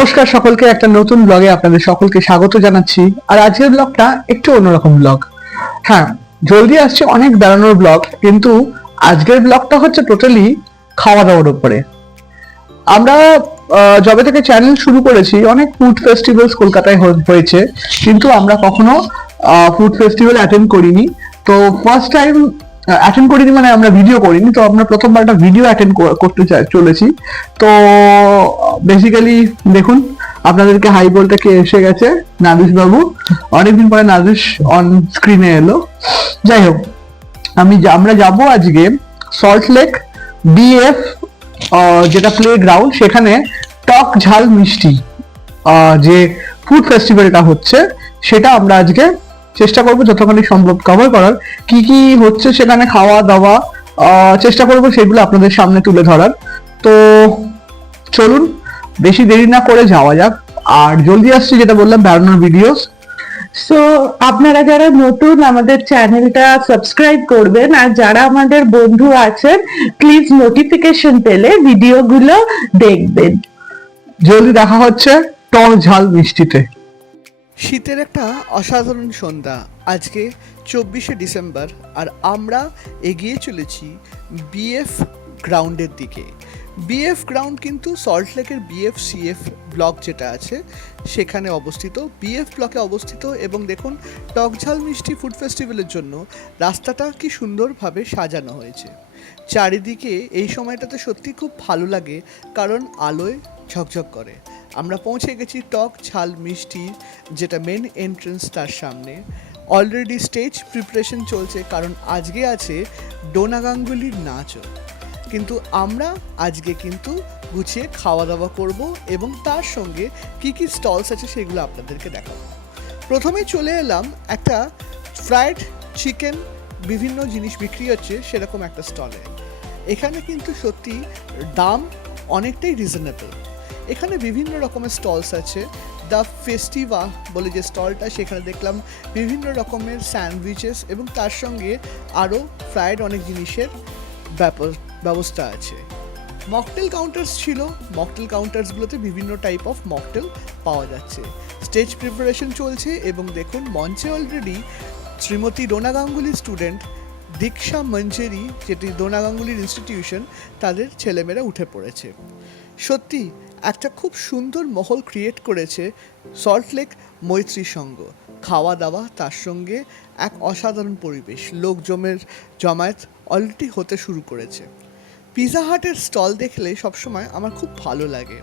নমস্কার সকলকে, একটা নতুন ব্লগে আপনাদের সকলকে স্বাগত জানাচ্ছি। আর আজকের ব্লগটা একটু অন্যরকম ব্লগ হ্যাঁ জলদি আসছে অনেক বেড়ানোর ব্লগ কিন্তু আজকের ব্লগটা হচ্ছে টোটালি খাওয়া দাওয়ার উপরে। আমরা যবে থেকে চ্যানেল শুরু করেছি, অনেক ফুড ফেস্টিভ্যালস কলকাতায় হয়েছে, কিন্তু আমরা কখনো ফুড ফেস্টিভ্যাল অ্যাটেন্ড করিনি। তো ফার্স্ট টাইম অ্যাটেন্ড করিনি মানে আমরা ভিডিও করিনি, তো আমরা প্রথমবার একটা ভিডিও অ্যাটেন্ড করতে চলেছি। তো বেসিক্যালি দেখুন, আপনাদেরকে হাই বলতে কে এসে গেছে? নাদিস বাবু। অনেকদিন পরে নাদিস অন স্ক্রিনে এলো। যাই হোক, আমি আমরা যাব আজকে সল্ট লেক বিএফ যেটা প্লে গ্রাউন্ড সেখানে টক ঝাল মিষ্টি যে ফুড ফেস্টিভ্যালটা হচ্ছে, সেটা আমরা আজকে চেষ্টা করব যতখানি সম্ভব কভার করার। কি কি হচ্ছে সেখানে খাওয়া দাওয়া চেষ্টা করব সেগুলো আপনাদের সামনে তুলে ধরার। তো চলুন বেশি দেরি না করে যাওয়া যাক। আর জলদি আসছে যেটা বললাম বেড়ানোর ভিডিওস সো আপনারা যারা নতুন আমাদের চ্যানেলটা সাবস্ক্রাইব করবেন আর যারা আমাদের বন্ধু আছেন প্লিজ নোটিফিকেশন পেলে ভিডিওগুলো দেখবেন। জলদি দেখা হচ্ছে টক ঝাল মিষ্টিতে। শীতের একটা অসাধারণ সন্ধ্যা। আজকে চব্বিশে ডিসেম্বর আর আমরা এগিয়ে চলেছি বিএফ গ্রাউন্ডের দিকে। বিএফ গ্রাউন্ড কিন্তু সল্টলেকের বিএফ সিএফ ব্লক যেটা আছে, সেখানে অবস্থিত। বিএফ ব্লকে অবস্থিত এবং দেখুন, টকঝাল মিষ্টি ফুড ফেস্টিভ্যালের জন্য রাস্তাটা কি সুন্দরভাবে সাজানো হয়েছে। চারিদিকে এই সময়টাতে সত্যি খুব ভালো লাগে, কারণ আলোয় ঝকঝক করে। আমরা পৌঁছে গেছি টক ছাল মিষ্টি, যেটা মেন এন্ট্রেন্স তার সামনে। অলরেডি স্টেজ প্রিপারেশন চলছে, কারণ আজকে আছে ডোনা গাঙ্গুলির নাচও। কিন্তু আমরা আজকে কিন্তু গুছিয়ে খাওয়া দাওয়া করব এবং তার সঙ্গে কি কি স্টলস আছে সেগুলো আপনাদেরকে দেখাবো। প্রথমে চলে এলাম একটা ফ্রায়েড চিকেন বিভিন্ন জিনিস বিক্রি হচ্ছে সেরকম একটা স্টলে এখানে কিন্তু সত্যি দাম অনেকটাই রিজনেবল এখানে বিভিন্ন রকমের স্টলস আছে। দ্য ফেস্টিভা বলে যে স্টলটা সেখানে দেখলাম বিভিন্ন রকমের স্যান্ডউইচেস এবং তার সঙ্গে আরও ফ্রায়েড অনেক জিনিসের ব্যবস্থা আছে। মকটেল কাউন্টার্স ছিল। মকটেল কাউন্টার্সগুলোতে বিভিন্ন টাইপ অফ মকটেল পাওয়া যাচ্ছে। স্টেজ প্রিপারেশন চলছে এবং দেখুন, মঞ্চে অলরেডি শ্রীমতী ডোনা গাঙ্গুলি স্টুডেন্ট দীক্ষা মঞ্চেরি যেটি ডোনা গাঙ্গুলির ইনস্টিটিউশন তাদের ছেলেমেয়েরা উঠে পড়েছে। সত্যি একটা খুব সুন্দর মহল ক্রিয়েট করেছে সল্টলেক মৈত্রী সংঘ খাওয়া দাওয়া তার সঙ্গে এক অসাধারণ পরিবেশ, লোক জমের জমায়েত অলরেডি হতে শুরু করেছে। পিজা হাটের স্টল দেখলে সবসময় আমার খুব ভালো লাগে।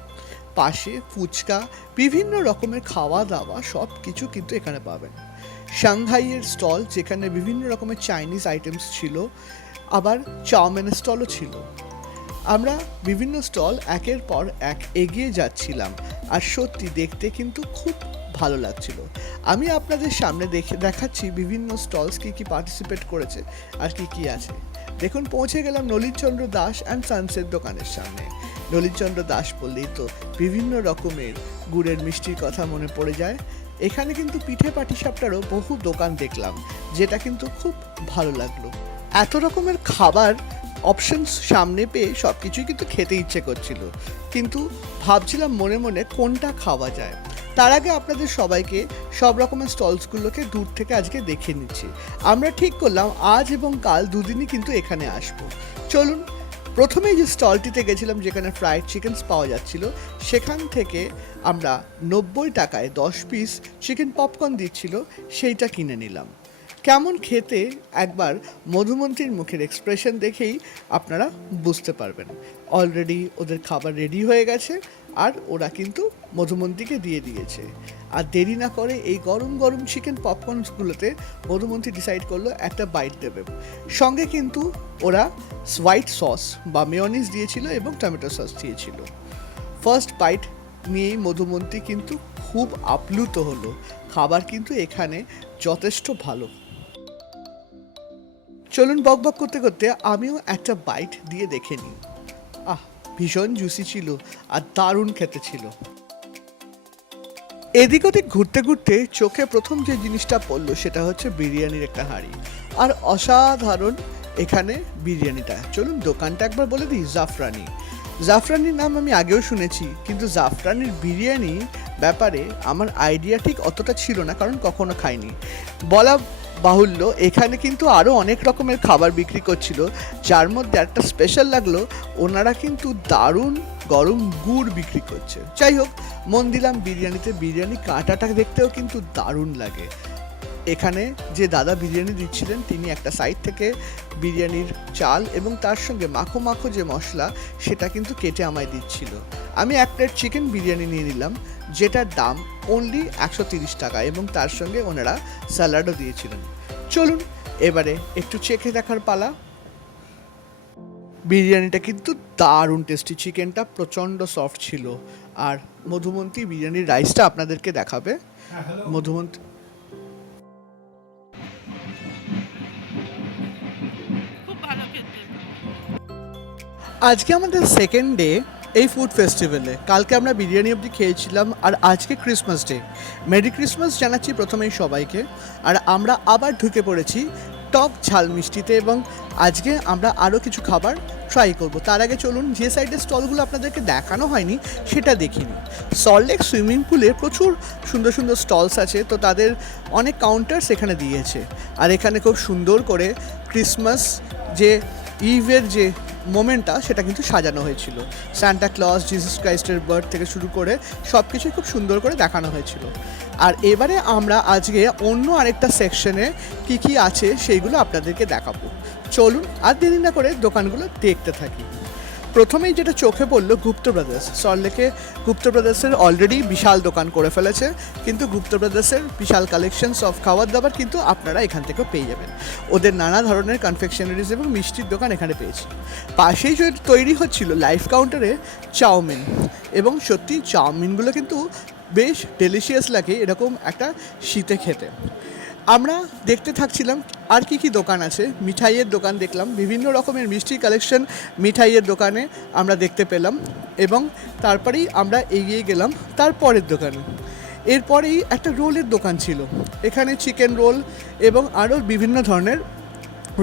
পাশে ফুচকা, বিভিন্ন রকমের খাওয়া দাওয়া সব কিছু কিন্তু এখানে পাবেন। সাংহাইয়ের স্টল যেখানে বিভিন্ন রকমের চাইনিজ আইটেমস ছিল, আবার চাউমিনের স্টলও ছিল। আমরা বিভিন্ন স্টল একের পর এক এগিয়ে যাচ্ছিলাম আর সত্যি দেখতে কিন্তু খুব ভালো লাগছিল। আমি আপনাদের সামনে দেখে দেখাচ্ছি বিভিন্ন স্টলস কি কি পার্টিসিপেট করেছে আর কি কি আছে। দেখুন, পৌঁছে গেলাম নলিনচন্দ্র দাস অ্যান্ড সানসেট দোকানের সামনে। নলিনচন্দ্র দাস বললেই তো বিভিন্ন রকমের গুড়ের মিষ্টির কথা মনে পড়ে যায়। এখানে কিন্তু পিঠে পাটিসাপটারও বহু দোকান দেখলাম, যেটা কিন্তু খুব ভালো লাগল। এত রকমের খাবার অপশনস সামনে পেয়ে সব কিছুই কিন্তু খেতে ইচ্ছে করছিল। কিন্তু ভাবছিলাম মনে মনে কোনটা খাওয়া যায়। তার আগে আপনাদের সবাইকে সব রকমের স্টলসগুলোকে দূর থেকে আজকে দেখে নিচ্ছি। আমরা ঠিক করলাম আজ এবং কাল দুদিনই কিন্তু এখানে আসব। চলুন, প্রথমেই যে স্টলটিতে গেছিলাম যেখানে ফ্রাইড চিকেনস পাওয়া যাচ্ছিল, সেখান থেকে আমরা নব্বই টাকায় দশ পিস চিকেন পপকর্ন দিচ্ছিল, সেইটা কিনে নিলাম। কেমন খেতে একবার মধুমন্ত্রীর মুখের এক্সপ্রেশন দেখেই আপনারা বুঝতে পারবেন। অলরেডি ওদের খাবার রেডি হয়ে গেছে আর ওরা কিন্তু মধুমন্ত্রীকে দিয়ে দিয়েছে। আর দেরি না করে এই গরম গরম চিকেন পপকর্নসগুলোতে মধুমন্ত্রী ডিসাইড করল একটা বাইট দেবে। সঙ্গে কিন্তু ওরা হোয়াইট সস বা মেয়নিজ দিয়েছিল এবং টমেটো সস দিয়েছিল। ফার্স্ট বাইট নিয়েই মধুমন্ত্রী কিন্তু খুব আপ্লুত হলো। খাবার কিন্তু এখানে যথেষ্ট ভালো। চলুন বক বক করতে করতে আমিও একটা বাইট দিয়ে দেখে নিই। আহ, ভীষণ জুসি ছিল আর দারুণ খেতে ছিল। এদিক ওদিক ঘুরতে ঘুরতে চোখে প্রথম যে জিনিসটা পড়ল সেটা হচ্ছে বিরিয়ানির একটা হাঁড়ি। আর অসাধারণ এখানে বিরিয়ানিটা। চলুন দোকানটা একবার বলে দিই, জাফরানি। জাফরানির নাম আমি আগেও শুনেছি, কিন্তু জাফরানির বিরিয়ানি ব্যাপারে আমার আইডিয়া ঠিক অতটা ছিল না, কারণ কখনো খাইনি। বলা বাহুল্য, এখানে কিন্তু আরও অনেক রকমের খাবার বিক্রি করছিল, যার মধ্যে একটা স্পেশাল লাগল, ওনারা কিন্তু দারুণ গরম গুড় বিক্রি করছে। যাই হোক, মন দিলাম বিরিয়ানিতে, বিরিয়ানি কাঁটাটা দেখতেও কিন্তু দারুণ লাগে। এখানে যে দাদা বিরিয়ানি দিচ্ছিলেন তিনি একটা সাইড থেকে বিরিয়ানির চাল এবং তার সঙ্গে মাখো মাখো যে মশলা সেটা কিন্তু কেটে আমায় দিচ্ছিল। আমি এক প্লেট চিকেন বিরিয়ানি নিয়ে নিলাম যেটার দাম অনলি একশো তিরিশ টাকা এবং তার সঙ্গে ওনারা স্যালাডও দিয়েছিলেন। চলুন এবারে একটু চেখে দেখার পালা। বিরিয়ানিটা কিন্তু দারুণ টেস্টি চিকেনটা প্রচণ্ড সফট ছিল। আর মধুমন্তী বিরিয়ানির রাইসটা আপনাদেরকে দেখাবে। মধুমন্তী আজকে আমাদের সেকেন্ড ডে এই ফুড ফেস্টিভ্যালে কালকে আমরা বিরিয়ানি অবধি খেয়েছিলাম আর আজকে ক্রিসমাস ডে মেরি ক্রিসমাস জানাচ্ছি প্রথমেই সবাইকে। আর আমরা আবার ঢুকে পড়েছি টক ঝাল মিষ্টিতে এবং আজকে আমরা আরও কিছু খাবার ট্রাই করব। তার আগে চলুন, যে সাইডের স্টলগুলো আপনাদেরকে দেখানো হয়নি, সেটা দেখিনি। সল্টলেক সুইমিং পুলে প্রচুর সুন্দর সুন্দর স্টলস আছে, তো তাদের অনেক কাউন্টার সেখানে দিয়েছে। আর এখানে খুব সুন্দর করে ক্রিসমাস যে ইভের যে মোমেন্টটা সেটা কিন্তু সাজানো হয়েছিল। সান্টা ক্লস জিসাস ক্রাইস্টের বার্থ থেকে শুরু করে সব কিছুই খুব সুন্দর করে দেখানো হয়েছিল। আর এবারে আমরা আজকে অন্য আরেকটা সেকশনে কি কি আছে সেইগুলো আপনাদেরকে দেখাবো। চলুন আর দেরি না করে দোকানগুলো দেখতে থাকি। প্রথমেই যেটা চোখে পড়ল গুপ্ত ব্রাদার্স। সল্টলেকে গুপ্ত ব্রাদার্সের অলরেডি বিশাল দোকান করে ফেলেছে। কিন্তু গুপ্ত ব্রাদার্সের বিশাল কালেকশনস অফ খাবার দাবার কিন্তু আপনারা এখান থেকেও পেয়ে যাবেন। ওদের নানা ধরনের কনফেকশনারিজ এবং মিষ্টির দোকান এখানে পেয়েছি। পাশেই তৈরি হচ্ছিল লাইফ কাউন্টারে চাউমিন। এবং সত্যি চাউমিনগুলো কিন্তু বেশ ডেলিশিয়াস লাগে এরকম একটা শীতে খেতে। আমরা দেখতে থাকছিলাম আর কি কি দোকান আছে। মিঠাইয়ের দোকান দেখলাম, বিভিন্ন রকমের মিষ্টির কালেকশন মিঠাইয়ের দোকানে আমরা দেখতে পেলাম এবং তারপরেই আমরা এগিয়ে গেলাম তারপরের দোকানে। এরপরেই একটা রোলের দোকান ছিল, এখানে চিকেন রোল এবং আরও বিভিন্ন ধরনের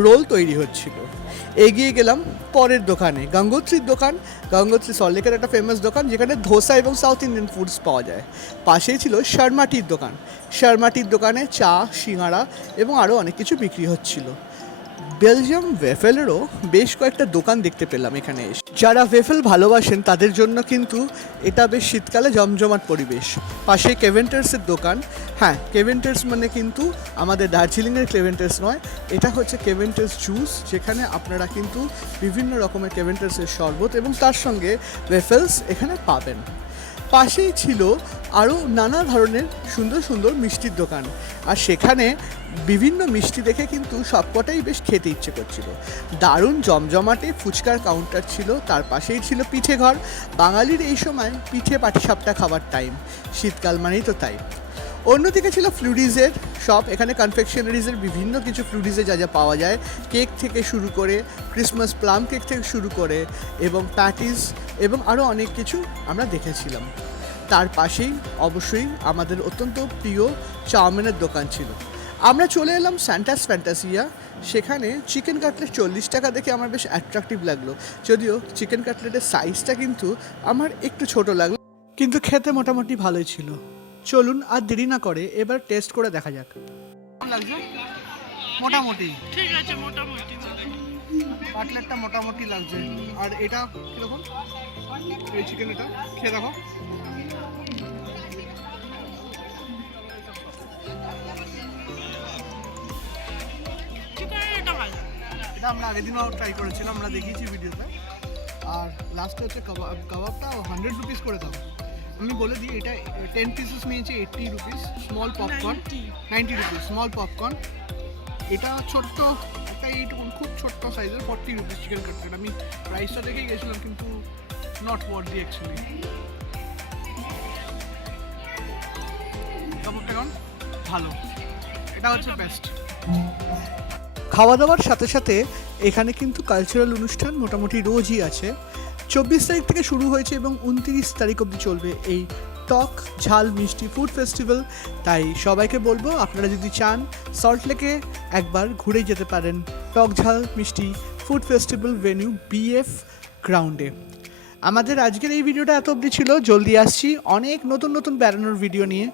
রোল তৈরি হচ্ছিল। এগিয়ে গেলাম পরের দোকানে, গঙ্গোত্রীর দোকান। গঙ্গোত্রী সল্লেকের একটা ফেমাস দোকান, যেখানে ধোসা এবং সাউথ ইন্ডিয়ান ফুডস পাওয়া যায়। পাশেই ছিল শর্মাটির দোকান। শর্মাটির দোকানে চা সিঙাড়া এবং আরও অনেক কিছু বিক্রি হচ্ছিল। বেলজিয়াম ওয়েফেলেরও বেশ কয়েকটা দোকান দেখতে পেলাম এখানে এসে। যারা ওয়েফেল ভালোবাসেন, তাদের জন্য কিন্তু এটা বেশ শীতকালে জমজমাট পরিবেশ। পাশে কেভেন্টার্সের দোকান। হ্যাঁ কেভেন্টার্স মানে কিন্তু আমাদের দার্জিলিংয়ের কেভেন্টার্স নয়, এটা হচ্ছে কেভেন্টার্স জুস যেখানে আপনারা কিন্তু বিভিন্ন রকমের কেভেন্টার্সের শরবত এবং তার সঙ্গে ওয়েফেলস এখানে পাবেন। পাশেই ছিল আরও নানা ধরনের সুন্দর সুন্দর মিষ্টির দোকান। আর সেখানে বিভিন্ন মিষ্টি দেখে কিন্তু সবকটাই বেশ খেতে ইচ্ছে করছিল। দারুণ জমজমাটে ফুচকার কাউন্টার ছিল, তার পাশেই ছিল পিঠে ঘর। বাঙালির এই সময় পিঠে পাটিসাপটা খাবার টাইম শীতকাল মানেই তো তাই। অন্যদিকে ছিল ফ্লুডিজের শপ এখানে কনফেকশনারিজের বিভিন্ন কিছু ফ্লুডিজে যা যা পাওয়া যায়। কেক থেকে শুরু করে ক্রিসমাস প্লাম কেক থেকে শুরু করে, এবং প্যাটিস এবং আরও অনেক কিছু আমরা দেখেছিলাম। তার পাশেই অবশ্যই আমাদের অত্যন্ত প্রিয় চাউমিনের দোকান ছিল। আমরা চলে এলাম স্যান্টাস ফ্যান্টাসিয়া সেখানে চিকেন কাটলেট চল্লিশ টাকা দেখে আমার বেশ অ্যাট্রাকটিভ লাগল। যদিও চিকেন কাটলেটের সাইজটা কিন্তু আমার একটু ছোট লাগল। কিন্তু খেতে মোটামুটি ভালোই ছিল। চলুন আর দেরি না করে এবার টেস্ট করে দেখা যাক। মোটামুটি। ঠিক আছে, মোটামুটি। কাটলেটটা মোটামুটি লাগছে। আর এটা কীরকম? এই চিকেন এটা খেয়ে দেখো। এটা আমরা আগের দিনও ট্রাই করেছিলাম আমরা দেখিয়েছি ভিডিওতে। আর লাস্টে হচ্ছে কাবাব কাবাবটা হান্ড্রেড রুপিস করে দাও। আমি বলে দিই এটা টেন পিসেস নিয়েছে eighty rupees small popcorn 90 ninety rupees small popcorn এটা ছোট্ট একটা এইটুকুন খুব ছোট্ট সাইজের ফর্টি রুপিস চিকেন কাটলেট আমি প্রাইসটা দেখেই গেছিলাম, কিন্তু নট ওয়ার্ড অ্যাকচুয়ালি ভালো। এটা হচ্ছে বেস্ট খাওয়া দাওয়ার সাথে সাথে এখানে কিন্তু কালচারাল অনুষ্ঠান মোটামুটি রোজই আছে। চব্বিশ তারিখ থেকে শুরু হয়েছে এবং উনত্রিশ তারিখ অবধি চলবে এই টক ঝাল মিষ্টি ফুড ফেস্টিভ্যাল তাই সবাইকে বলব আপনারা যদি চান সল্টলেকে একবার ঘুরে যেতে পারেন। টক ঝাল, মিষ্টি ফুড ফেস্টিভ্যাল ভেন্যু বিএফ গ্রাউন্ডে আমাদের আজকের এই ভিডিওটা এত অবধি ছিল, জলদি আসছি। অনেক নতুন নতুন বেড়ানোর ভিডিও নিয়ে।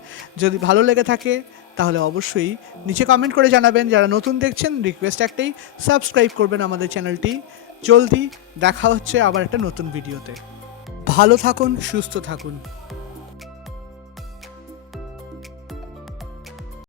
যদি ভালো লেগে থাকে, তাহলে অবশ্যই নিচে কমেন্ট করে জানাবেন। যারা নতুন দেখছেন রিকোয়েস্ট একটাই সাবস্ক্রাইব করবেন আমাদের চ্যানেলটি জলদি দেখা হচ্ছে আবার একটা নতুন ভিডিওতে। ভালো থাকুন, সুস্থ থাকুন।